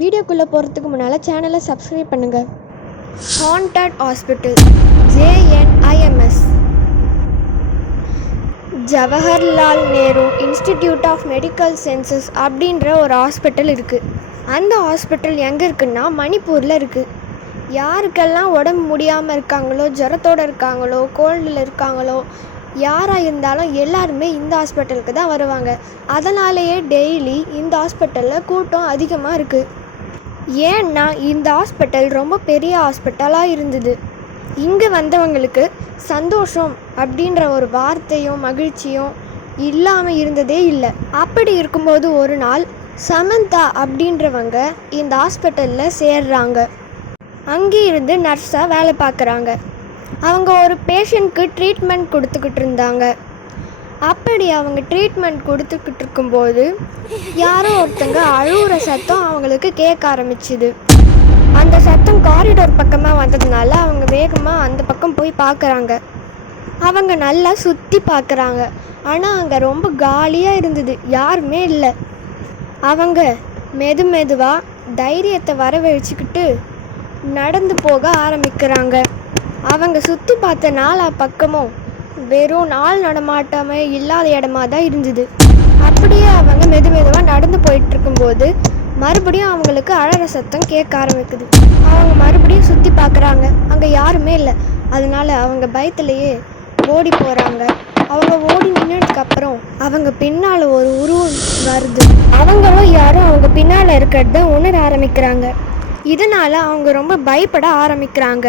வீடியோக்குள்ளே போகிறதுக்கு முன்னால் சேனலை சப்ஸ்கிரைப் பண்ணுங்கள். Haunted hospital JNIMS Jawaharlal Nehru institute of medical sciences அப்படின்ற ஒரு ஹாஸ்பிட்டல் இருக்குது. அந்த ஹாஸ்பிட்டல் எங்கே இருக்குன்னா மணிப்பூரில் இருக்குது. யாருக்கெல்லாம் உடம்பு முடியாமல் இருக்காங்களோ, ஜுரத்தோடு இருக்காங்களோ, கோல்டில் இருக்காங்களோ, யாராக இருந்தாலும் எல்லாருமே இந்த ஹாஸ்பிட்டலுக்கு தான் வருவாங்க. அதனாலேயே டெய்லி இந்த ஹாஸ்பிட்டலில் கூட்டம் அதிகமாக இருக்குது. ஏன்னா இந்த ஹாஸ்பிட்டல் ரொம்ப பெரிய ஹாஸ்பிட்டலாக இருந்தது. இங்கே வந்தவங்களுக்கு சந்தோஷம் அப்படின்ற ஒரு வார்த்தையும் மகிழ்ச்சியும் இல்லாமல் இருந்ததே இல்லை. அப்படி இருக்கும்போது ஒரு நாள் சமந்தா அப்படின்றவங்க இந்த ஹாஸ்பிட்டலில் சேர்றாங்க. அங்கே இருந்து நர்ஸாக வேலை பார்க்குறாங்க. அவங்க ஒரு பேஷண்ட்க்கு ட்ரீட்மெண்ட் கொடுத்துக்கிட்டு இருந்தாங்க. அப்படி அவங்க ட்ரீட்மெண்ட் கொடுத்துக்கிட்டு இருக்கும்போது யாரோ ஒருத்தங்க அழுகிற சத்தம் அவங்களுக்கு கேட்க ஆரம்பிச்சுது. அந்த சத்தம் காரிடோர் பக்கமாக வந்ததுனால அவங்க வேகமாக அந்த பக்கம் போய் பார்க்குறாங்க. அவங்க நல்லா சுற்றி பார்க்குறாங்க. ஆனால் அங்கே ரொம்ப காலியாக இருந்தது, யாருமே இல்லை. அவங்க மெதுவாக தைரியத்தை வரவழைச்சிக்கிட்டு நடந்து போக ஆரம்பிக்கிறாங்க. அவங்க சுற்றி பார்த்த நாலா பக்கமும் வெறும் நாள் நடமாட்டமே இல்லாத இடமா தான் இருந்தது. அப்படியே அவங்க மெதுவாக நடந்து போயிட்டு இருக்கும்போது மறுபடியும் அவங்களுக்கு அழற சத்தம் கேட்க ஆரம்பிக்குது. அவங்க மறுபடியும் சுற்றி பார்க்குறாங்க. அங்கே யாருமே இல்லை. அதனால அவங்க பயத்திலேயே ஓடி போகிறாங்க. அவங்க ஓடி நின்னதுக்கப்புறம் அவங்க பின்னால் ஒரு உருவம் வருது. அவங்களும் யாரும் அவங்க பின்னால் இருக்கிறத உணர ஆரம்பிக்கிறாங்க. இதனால் அவங்க ரொம்ப பயப்பட ஆரம்பிக்கிறாங்க.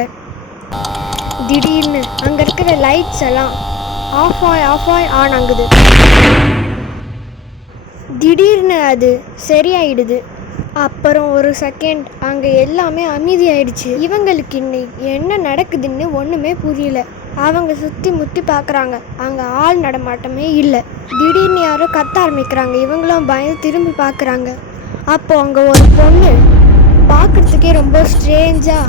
திடீர்னு அங்கே இருக்கிற லைட்ஸ் எல்லாம் ஆஃப் ஆய் ஆன் ஆகுது. திடீர்னு அது சரியாயிடுது. அப்புறம் ஒரு செகண்ட் அங்கே எல்லாமே அமைதியாயிடுச்சு. இவங்களுக்கு இன்னைக்கு என்ன நடக்குதுன்னு ஒன்றுமே புரியல. அவங்க சுற்றி முற்றி பார்க்குறாங்க. அங்கே ஆள் நடமாட்டமே இல்லை. திடீர்னு யாரோ கத்த ஆரம்பிக்கிறாங்க. இவங்களும் பயந்து திரும்பி பார்க்குறாங்க. அப்போது அங்கே ஒரு பொண்ணு பார்க்குறதுக்கே ரொம்ப ஸ்ட்ரேஞ்சாக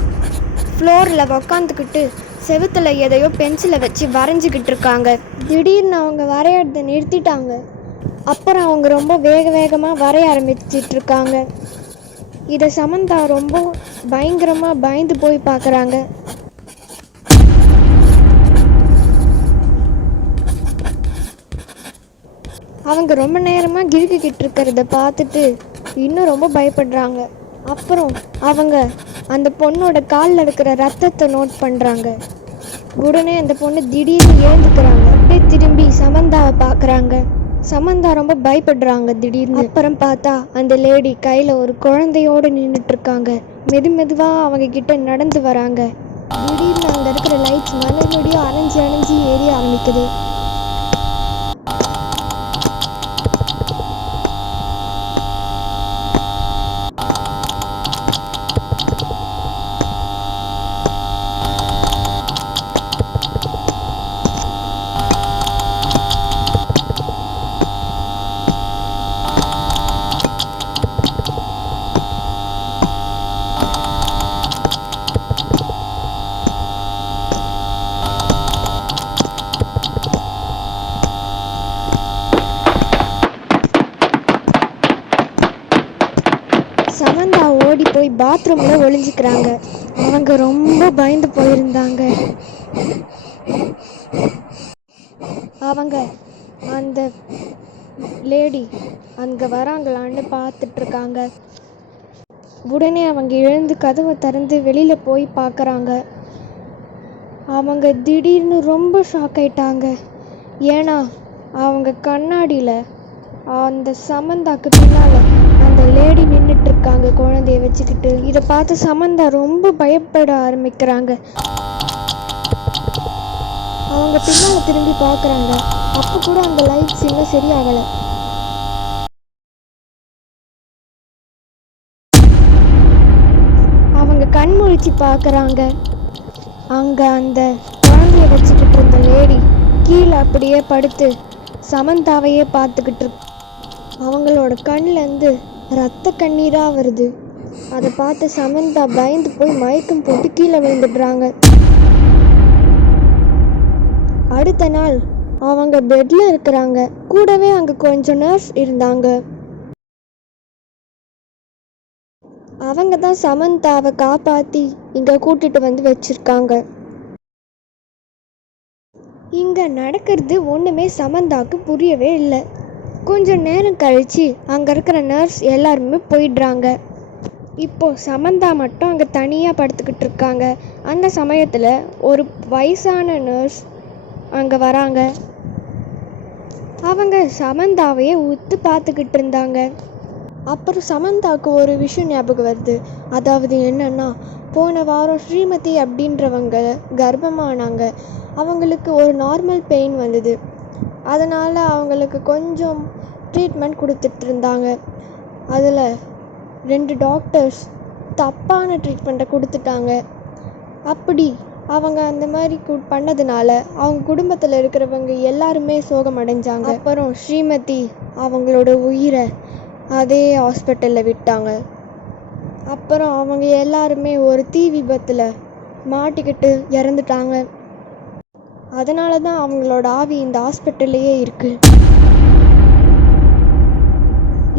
ஃப்ளோரில் உக்காந்துக்கிட்டு செவுத்துல எதையோ பென்சிலை வச்சு வரைஞ்சிக்கிட்டு இருக்காங்க. திடீர்னு அவங்க வரையறதை நிறுத்திட்டாங்க. அப்புறம் அவங்க ரொம்ப வேகமாக வரைய ஆரம்பிச்சிட்டு இருக்காங்க. இதை சமந்தா ரொம்ப பயங்கரமாக பயந்து போய் பார்க்குறாங்க. அவங்க ரொம்ப நேரமாக கிறுக்கிக்கிட்டு இருக்கிறத பார்த்துட்டு இன்னும் ரொம்ப பயப்படுறாங்க. அப்புறம் அவங்க அந்த பொண்ணோட காலில் இருக்கிற ரத்தத்தை நோட் பண்ணுறாங்க. உடனே அந்த பொண்ணு திடீர்னு எழுந்துக்கிறாங்க. அப்படியே திரும்பி சமந்தாவை பார்க்குறாங்க. சமந்தா ரொம்ப பயப்படுறாங்க. திடீர்னு அப்புறம் பார்த்தா அந்த லேடி கையில் ஒரு குழந்தையோடு நின்றுட்டு இருக்காங்க. மெதுவாக அவங்க கிட்ட நடந்து வராங்க. திடீர்னு அங்கே இருக்கிற லைட்ஸ் மறுபடியும் அணைஞ்சு எரிய ஆரம்பிக்குது. சமந்தா ஓடி போய் பாத்ரூமில் ஒளிஞ்சிக்கிறாங்க. அவங்க ரொம்ப பயந்து போயிருந்தாங்க. அவங்க அந்த லேடி அங்கே வராங்களான்னு பார்த்துட்ருக்காங்க. உடனே அவங்க எழுந்து கதவை திறந்து வெளியில் போய் பார்க்குறாங்க. அவங்க திடீர்னு ரொம்ப ஷாக் ஆயிட்டாங்க. ஏன்னா அவங்க கண்ணாடியில் அந்த சமந்தாக்கு பின்னால் அந்த லேடி நின்றுட்டு இருக்காங்க குழந்தைய வச்சுக்கிட்டு. இதை பார்த்து சமந்தா ரொம்ப பயப்பட ஆரம்பிக்கிறாங்க. அவங்க பின்னால் திரும்பி பார்க்குறாங்க. அப்போ கூட அந்த லைட்ஸ் இன்னும் சரியாகலை. அவங்க கண் முழிச்சு பார்க்குறாங்க. அங்கே அந்த குழந்தைய வச்சுக்கிட்டு இருந்த லேடி கீழே அப்படியே படுத்து சமந்தாவையே பார்த்துக்கிட்டு இருக்கு. அவங்களோட கண்ணிலேருந்து ரத்த கண்ணீராக வருது. அதை பார்த்து சமந்தா பயந்து போய் மயக்கம் போட்டு கீழே விழுந்துடுறாங்க. அடுத்த நாள் அவங்க பெட்டில் இருக்கிறாங்க. கூடவே அங்கே கொஞ்சம் நர்ஸ் இருந்தாங்க. அவங்க தான் சமந்தாவை காப்பாற்றி இங்கே கூட்டிட்டு வந்து வச்சிருக்காங்க. இங்கே நடக்கிறது ஒன்றுமே சமந்தாவுக்கு புரியவே இல்லை. கொஞ்சம் நேரம் கழித்து அங்கே இருக்கிற நர்ஸ் எல்லாருமே போயிடுறாங்க. இப்போது சமந்தா மட்டும் அங்கே தனியாக படுத்துக்கிட்டு இருக்காங்க. அந்த சமயத்தில் ஒரு வயசான நர்ஸ் அங்கே வராங்க. அவங்க சமந்தாவையே உத்து பார்த்துக்கிட்டு இருந்தாங்க. அப்புறம் சமந்தாவுக்கு ஒரு விஷயம் ஞாபகம் வருது. அதாவது என்னன்னா, போன வாரம் ஸ்ரீமதி அப்படின்றவங்க கர்ப்பமானாங்க. அவங்களுக்கு ஒரு நார்மல் பெயின் வந்தது. அதனால் அவங்களுக்கு கொஞ்சம் ட்ரீட்மெண்ட் கொடுத்துட்டு இருந்தாங்க. அதில் 2 டாக்டர்ஸ் தப்பான ட்ரீட்மெண்ட்டை கொடுத்துட்டாங்க. அப்படி அவங்க அந்த மாதிரி பண்ணதுனால அவங்க குடும்பத்தில் இருக்கிறவங்க எல்லாருமே சோகம் அடைஞ்சாங்க. அப்புறம் ஸ்ரீமதி அவங்களோட உயிரை அதே ஹாஸ்பிட்டலில் விட்டாங்க. அப்புறம் அவங்க எல்லாருமே ஒரு தீ விபத்தில் மாட்டிக்கிட்டு இறந்துட்டாங்க. அதனால தான் அவங்களோட ஆவி இந்த ஹாஸ்பிட்டல்லையே இருக்குது.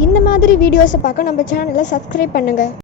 இந்த மாதிரி வீடியோஸை பார்க்க நம்ம சேனலை சப்ஸ்கிரைப் பண்ணுங்கள்.